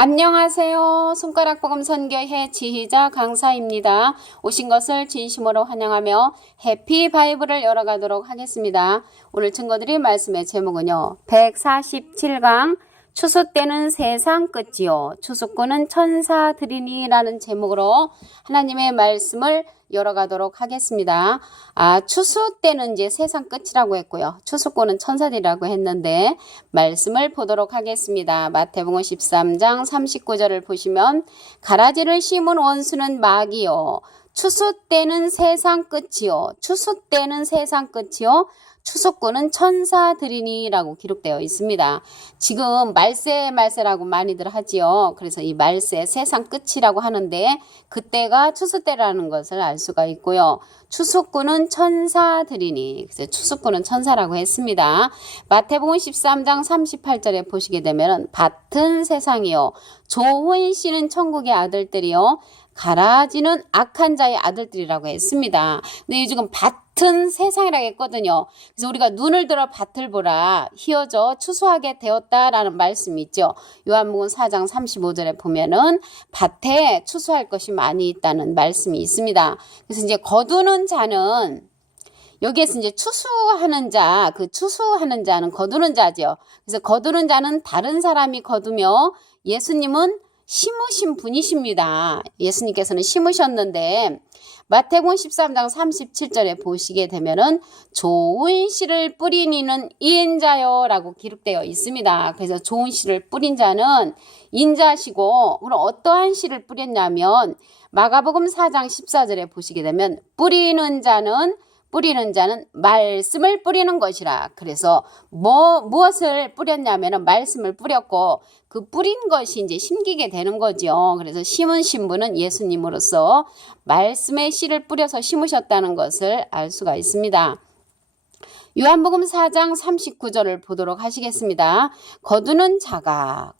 안녕하세요. 손가락복음 선교회 지휘자 강사입니다. 오신 것을 진심으로 환영하며 해피 바이블을 열어가도록 하겠습니다. 오늘 증거드릴 말씀의 제목은요. 147강 추수 때는 세상 끝이요 추수꾼은 천사들이니 라는 제목으로 하나님의 말씀을 열어가도록 하겠습니다. 추수 때는 이제 세상 끝이라고 했고요. 추수꾼은 천사들이라고 했는데 말씀을 보도록 하겠습니다. 마태복음 13장 39절을 보시면 가라지를 심은 원수는 마귀요 추수 때는 세상 끝이요 추수 때는 세상 끝이요 추수꾼은 천사들이니 라고 기록되어 있습니다. 지금 말세라고 많이들 하지요. 그래서 이 말세 세상 끝이라고 하는데 그때가 추수 때라는 것을 알 수가 있고요. 추수꾼은 천사들이니 그래서 추수꾼은 천사라고 했습니다. 마태복음 13장 38절에 보시게 되면 밭은 세상이요 좋은 씨는 천국의 아들들이요 가라지는 악한 자의 아들들이라고 했습니다. 근데 지금 밭은 세상이라고 했거든요. 그래서 우리가 눈을 들어 밭을 보라 희어져 추수하게 되었다라는 말씀이 있죠. 요한복음 4장 35절에 보면은 밭에 추수할 것이 많이 있다는 말씀이 있습니다. 그래서 이제 거두는 자는 여기에서 이제 추수하는 자, 그 추수하는 자는 거두는 자죠. 그래서 거두는 자는 다른 사람이 거두며 예수님은 심으신 분이십니다. 예수님께서는 심으셨는데 마태복음 13장 37절에 보시게 되면은 좋은 씨를 뿌린 이는 인자요 라고 기록되어 있습니다. 그래서 좋은 씨를 뿌린 자는 인자시고 그럼 어떠한 씨를 뿌렸냐면 마가복음 4장 14절에 보시게 되면 뿌리는 자는 말씀을 뿌리는 것이라. 그래서 무엇을 뿌렸냐면은 말씀을 뿌렸고 그 뿌린 것이 이제 심기게 되는 거죠. 그래서 심은 신부는 예수님으로서 말씀의 씨를 뿌려서 심으셨다는 것을 알 수가 있습니다. 요한복음 4장 39절을 보도록 하시겠습니다. 거두는 자가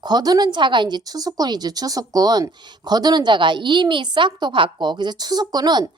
이제 추수꾼이죠. 추수꾼. 거두는 자가 이미 싹도 받고 그래서 추수꾼은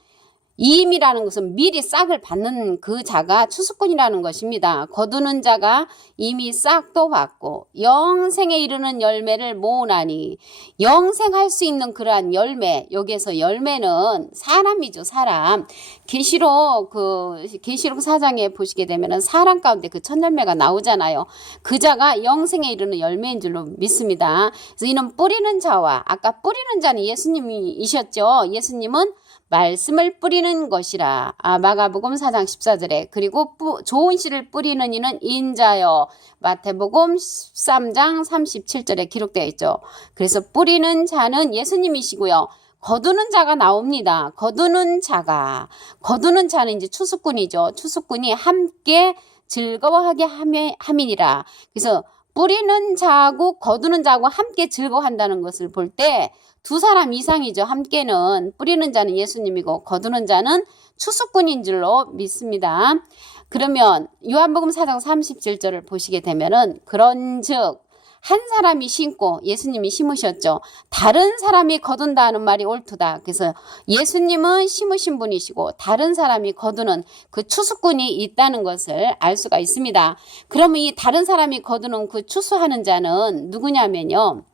이임이라는 것은 미리 싹을 받는 그 자가 추수꾼이라는 것입니다. 거두는 자가 이미 싹도 받고 영생에 이르는 열매를 모으나니 영생할 수 있는 그러한 열매 여기에서 열매는 사람이죠. 사람. 계시록 4장에 보시게 되면 사람 가운데 그 첫 열매가 나오잖아요. 그 자가 영생에 이르는 열매인 줄로 믿습니다. 그래서 이는 뿌리는 자와 아까 뿌리는 자는 예수님이셨죠. 예수님은 말씀을 뿌리는 것이라. 마가복음 4장 14절에 그리고 좋은 씨를 뿌리는 이는 인자여. 마태복음 13장 37절에 기록되어 있죠. 그래서 뿌리는 자는 예수님이시고요. 거두는 자가 나옵니다. 거두는 자는 이제 추수꾼이죠. 추수꾼이 함께 즐거워하게 함이니라. 그래서 뿌리는 자하고 거두는 자하고 함께 즐거워한다는 것을 볼 때 두 사람 이상이죠. 함께는 뿌리는 자는 예수님이고 거두는 자는 추수꾼인 줄로 믿습니다. 그러면 요한복음 4장 37절을 보시게 되면은 그런즉 한 사람이 심고 예수님이 심으셨죠. 다른 사람이 거둔다는 말이 옳도다. 그래서 예수님은 심으신 분이시고 다른 사람이 거두는 그 추수꾼이 있다는 것을 알 수가 있습니다. 그러면 이 다른 사람이 거두는 그 추수하는 자는 누구냐면요.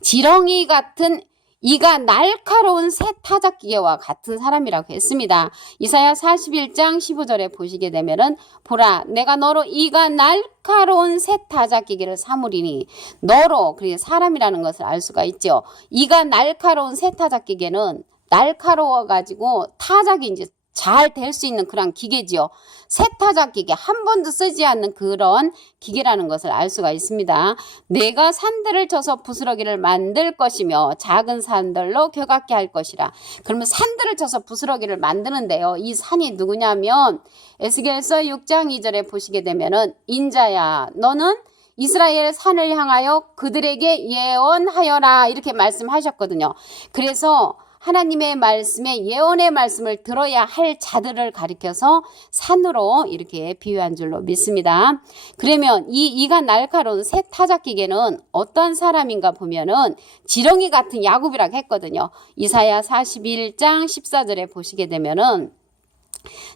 지렁이 같은 이가 날카로운 새 타작기계와 같은 사람이라고 했습니다. 이사야 41장 15절에 보시게 되면은 보라 내가 너로 이가 날카로운 새 타작기계를 삼으리니 너로 그게 사람이라는 것을 알 수가 있죠. 이가 날카로운 새 타작기계는 날카로워 가지고 타작이 이제 잘 될 수 있는 그런 기계지요. 새 타작 기계 한 번도 쓰지 않는 그런 기계라는 것을 알 수가 있습니다. 내가 산들을 쳐서 부스러기를 만들 것이며 작은 산들로 겨같게 할 것이라. 그러면 산들을 쳐서 부스러기를 만드는데요. 이 산이 누구냐면 에스겔서 6장 2절에 보시게 되면은 인자야 너는 이스라엘 산을 향하여 그들에게 예언하여라 이렇게 말씀하셨거든요. 그래서 하나님의 말씀에 예언의 말씀을 들어야 할 자들을 가리켜서 산으로 이렇게 비유한 줄로 믿습니다. 그러면 이가 날카로운 새 타작기계는 어떤 사람인가 보면은 지렁이 같은 야곱이라고 했거든요. 이사야 41장 14절에 보시게 되면은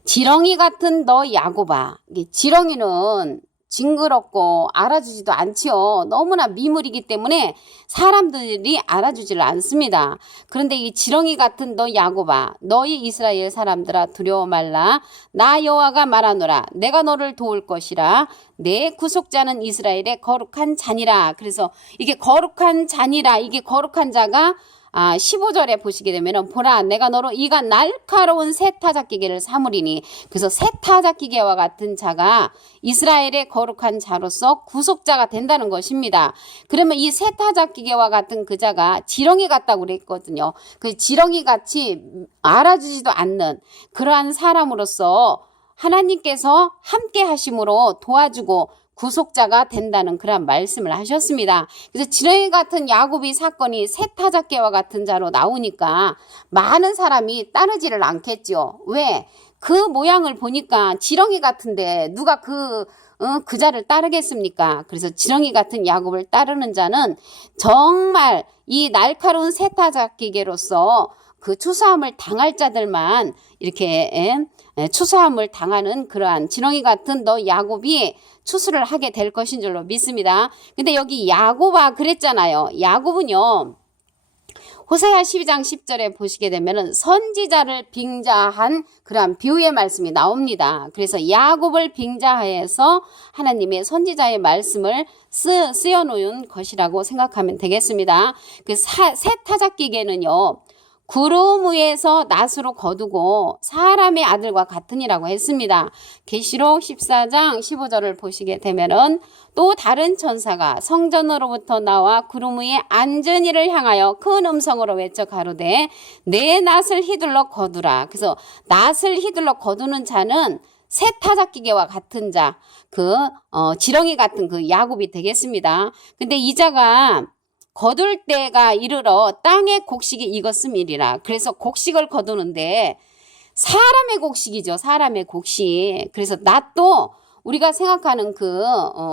지렁이 같은 너 야곱아. 지렁이는 징그럽고 알아주지도 않지요. 너무나 미물이기 때문에 사람들이 알아주지를 않습니다. 그런데 이 지렁이 같은 너 야곱아, 너희 이스라엘 사람들아 두려워 말라. 나 여호와가 말하노라. 내가 너를 도울 것이라. 내 구속자는 이스라엘의 거룩한 잔이라. 그래서 이게 거룩한 잔이라. 이게 거룩한 자가 15절에 보시게 되면은 보라 내가 너로 이가 날카로운 세타잡기계를 삼으리니. 그래서 세타잡기계와 같은 자가 이스라엘의 거룩한 자로서 구속자가 된다는 것입니다. 그러면 이 세타잡기계와 같은 그 자가 지렁이 같다고 그랬거든요. 그 지렁이 같이 알아주지도 않는 그러한 사람으로서 하나님께서 함께 하심으로 도와주고 구속자가 된다는 그런 말씀을 하셨습니다. 그래서 지렁이 같은 야곱이 사건이 세타잡개와 같은 자로 나오니까 많은 사람이 따르지를 않겠죠. 왜? 그 모양을 보니까 지렁이 같은데 누가 그 자를 따르겠습니까? 그래서 지렁이 같은 야곱을 따르는 자는 정말 이 날카로운 세타잡기계로서 그 추수함을 당할 자들만 이렇게 추수함을 당하는 그러한 지렁이 같은 너 야곱이 추수를 하게 될 것인 줄로 믿습니다. 근데 여기 야곱아 그랬잖아요. 야곱은요. 호세아 12장 10절에 보시게 되면은 선지자를 빙자한 그러한 비유의 말씀이 나옵니다. 그래서 야곱을 빙자해서 하나님의 선지자의 말씀을 쓰여 놓은 것이라고 생각하면 되겠습니다. 그 세타잡기계는요. 구름 위에서 낫으로 거두고 사람의 아들과 같으니라고 했습니다. 계시록 14장 15절을 보시게 되면은 또 다른 천사가 성전으로부터 나와 구름 위에 앉은 이를 향하여 큰 음성으로 외쳐 가로되 내 낫을 휘둘러 거두라. 그래서 낫을 휘둘러 거두는 자는 세타잡기계와 같은 자, 지렁이 같은 그 야곱이 되겠습니다. 근데 이 자가 거둘 때가 이르러 땅의 곡식이 익었음이리라. 그래서 곡식을 거두는데 사람의 곡식이죠. 사람의 곡식. 그래서 낫도 우리가 생각하는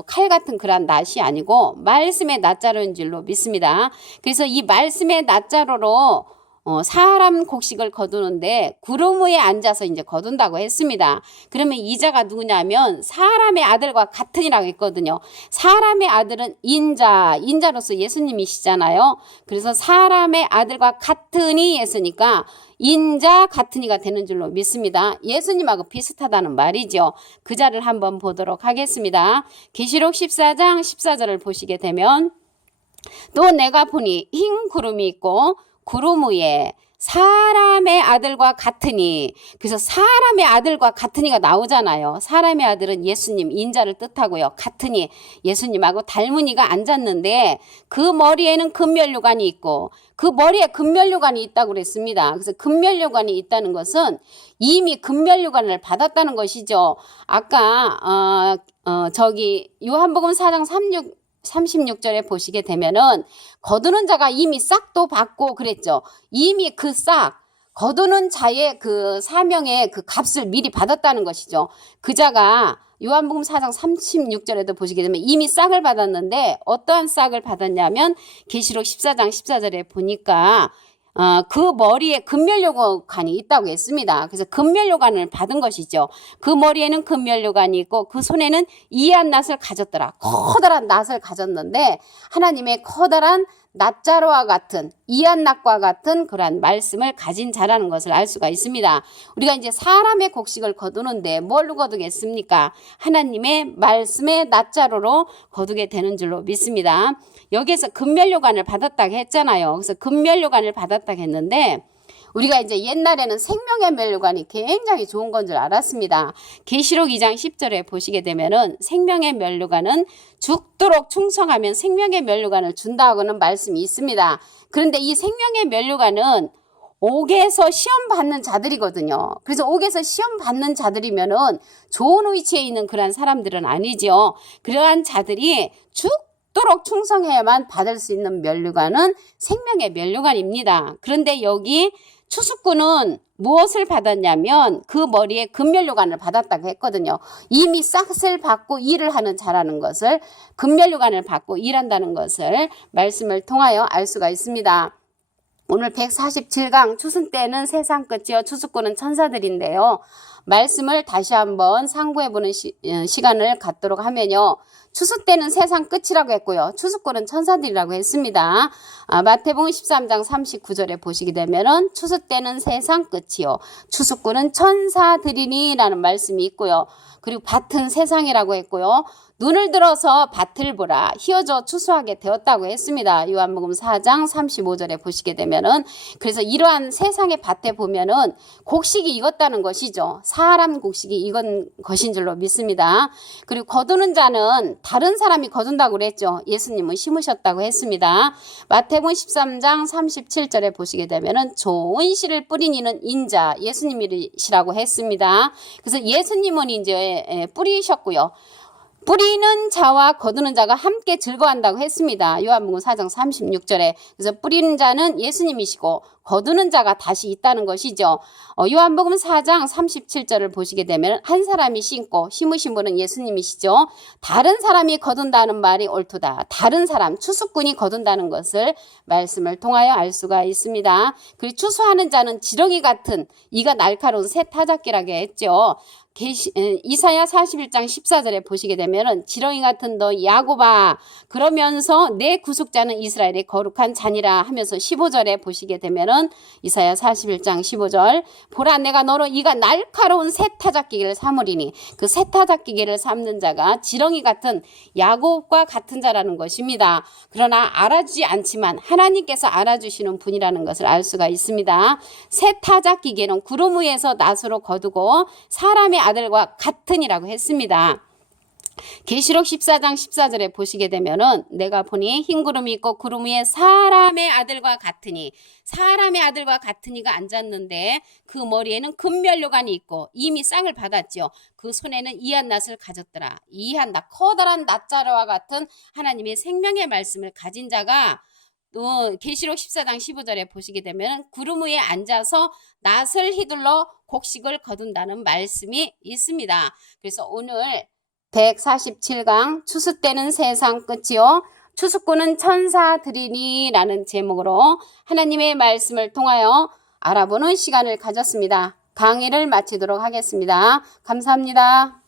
칼 같은 그런 낫이 아니고 말씀의 낫자루인 줄로 믿습니다. 그래서 이 말씀의 낫자루로 사람 곡식을 거두는데 구름 위에 앉아서 이제 거둔다고 했습니다. 그러면 이 자가 누구냐면 사람의 아들과 같으니라고 했거든요. 사람의 아들은 인자로서 예수님이시잖아요. 그래서 사람의 아들과 같으니 했으니까 인자 같으니가 되는 줄로 믿습니다. 예수님하고 비슷하다는 말이죠. 그 자를 한번 보도록 하겠습니다. 계시록 14장 14절을 보시게 되면 또 내가 보니 흰 구름이 있고 구름 위에 사람의 아들과 같으니. 그래서 사람의 아들과 같으니가 나오잖아요. 사람의 아들은 예수님 인자를 뜻하고요. 같으니 예수님하고 닮은이가 앉았는데 그 머리에는 금면류관이 있고 그 머리에 금면류관이 있다고 그랬습니다. 그래서 금면류관이 있다는 것은 이미 금면류관을 받았다는 것이죠. 아까 요한복음 4장 36절에 보시게 되면은 거두는 자가 이미 싹도 받고 그랬죠. 이미 그 싹 거두는 자의 그 사명의 그 값을 미리 받았다는 것이죠. 그 자가 요한복음 4장 36절에도 보시게 되면 이미 싹을 받았는데 어떠한 싹을 받았냐면 계시록 14장 14절에 보니까 그 머리에 금면류관이 있다고 했습니다. 그래서 금면류관을 받은 것이죠. 그 머리에는 금면류관이 있고 그 손에는 이한 낫을 가졌더라. 커다란 낫을 가졌는데 하나님의 커다란 낫자루와 같은 이한 낫과 같은 그러한 말씀을 가진 자라는 것을 알 수가 있습니다. 우리가 이제 사람의 곡식을 거두는데 뭘로 거두겠습니까? 하나님의 말씀의 낫자루로 거두게 되는 줄로 믿습니다. 여기에서 금면류관을 받았다고 했잖아요. 그래서 금면류관을 받았다고 했는데 우리가 이제 옛날에는 생명의 면류관이 굉장히 좋은 건 줄 알았습니다. 계시록 2장 10절에 보시게 되면은 생명의 면류관은 죽도록 충성하면 생명의 면류관을 준다고는 말씀이 있습니다. 그런데 이 생명의 면류관은 옥에서 시험 받는 자들이거든요. 그래서 옥에서 시험 받는 자들이면은 좋은 위치에 있는 그런 사람들은 아니죠. 그러한 자들이 죽도록 충성해야만 받을 수 있는 면류관은 생명의 면류관입니다. 그런데 여기 추수꾼은 무엇을 받았냐면 그 머리에 금면류관을 받았다고 했거든요. 이미 싹을 받고 일을 하는 자라는 것을 금면류관을 받고 일한다는 것을 말씀을 통하여 알 수가 있습니다. 오늘 147강 추수 때는 세상 끝이요 추수꾼은 천사들인데요. 말씀을 다시 한번 상고해보는 시간을 갖도록 하면요. 추수 때는 세상 끝이라고 했고요. 추수꾼은 천사들이라고 했습니다. 마태복음 13장 39절에 보시게 되면은 추수 때는 세상 끝이요. 추수꾼은 천사들이니 라는 말씀이 있고요. 그리고 밭은 세상이라고 했고요. 눈을 들어서 밭을 보라 휘어져 추수하게 되었다고 했습니다. 요한복음 4장 35절에 보시게 되면은 그래서 이러한 세상의 밭에 보면은 곡식이 익었다는 것이죠. 사람 곡식이 익은 것인 줄로 믿습니다. 그리고 거두는 자는 다른 사람이 거둔다고 그랬죠. 예수님은 심으셨다고 했습니다. 마태복음 13장 37절에 보시게 되면은 좋은 씨를 뿌린 이는 인자 예수님이시라고 했습니다. 그래서 예수님은 이제 뿌리셨고요. 뿌리는 자와 거두는 자가 함께 즐거워한다고 했습니다. 요한복음 4장 36절에. 그래서 뿌리는 자는 예수님이시고 거두는 자가 다시 있다는 것이죠. 요한복음 4장 37절을 보시게 되면 한 사람이 심고 심으신 분은 예수님이시죠. 다른 사람이 거둔다는 말이 옳도다. 다른 사람, 추수꾼이 거둔다는 것을 말씀을 통하여 알 수가 있습니다. 그리고 추수하는 자는 지렁이 같은 이가 날카로운 새 타작기라고 했죠. 이사야 41장 14절에 보시게 되면은 지렁이 같은 너 야곱아 그러면서 내 구속자는 이스라엘의 거룩한 자니라 하면서 15절에 보시게 되면은 이사야 41장 15절 보라 내가 너로 이가 날카로운 새 타작기를 삼으리니 그 새 타작기를 삼는 자가 지렁이 같은 야곱과 같은 자라는 것입니다. 그러나 알아주지 않지만 하나님께서 알아주시는 분이라는 것을 알 수가 있습니다. 새 타작기계는 구름 위에서 낫으로 거두고 사람의 아들과 같으니라고 했습니다. 계시록 14장 14절에 보시게 되면은 내가 보니 흰 구름이 있고 구름 위에 사람의 아들과 같으니 사람의 아들과 같으니가 앉았는데 그 머리에는 금면류관이 있고 이미 쌍을 받았죠. 그 손에는 이한 낫을 가졌더라. 이한 낫 커다란 낫자루와 같은 하나님의 생명의 말씀을 가진 자가 또 계시록 14장 15절에 보시게 되면 구름 위에 앉아서 낫을 휘둘러 곡식을 거둔다는 말씀이 있습니다. 그래서 오늘 147강 추수 때는 세상 끝이요 추수꾼은 천사들이니 라는 제목으로 하나님의 말씀을 통하여 알아보는 시간을 가졌습니다. 강의를 마치도록 하겠습니다. 감사합니다.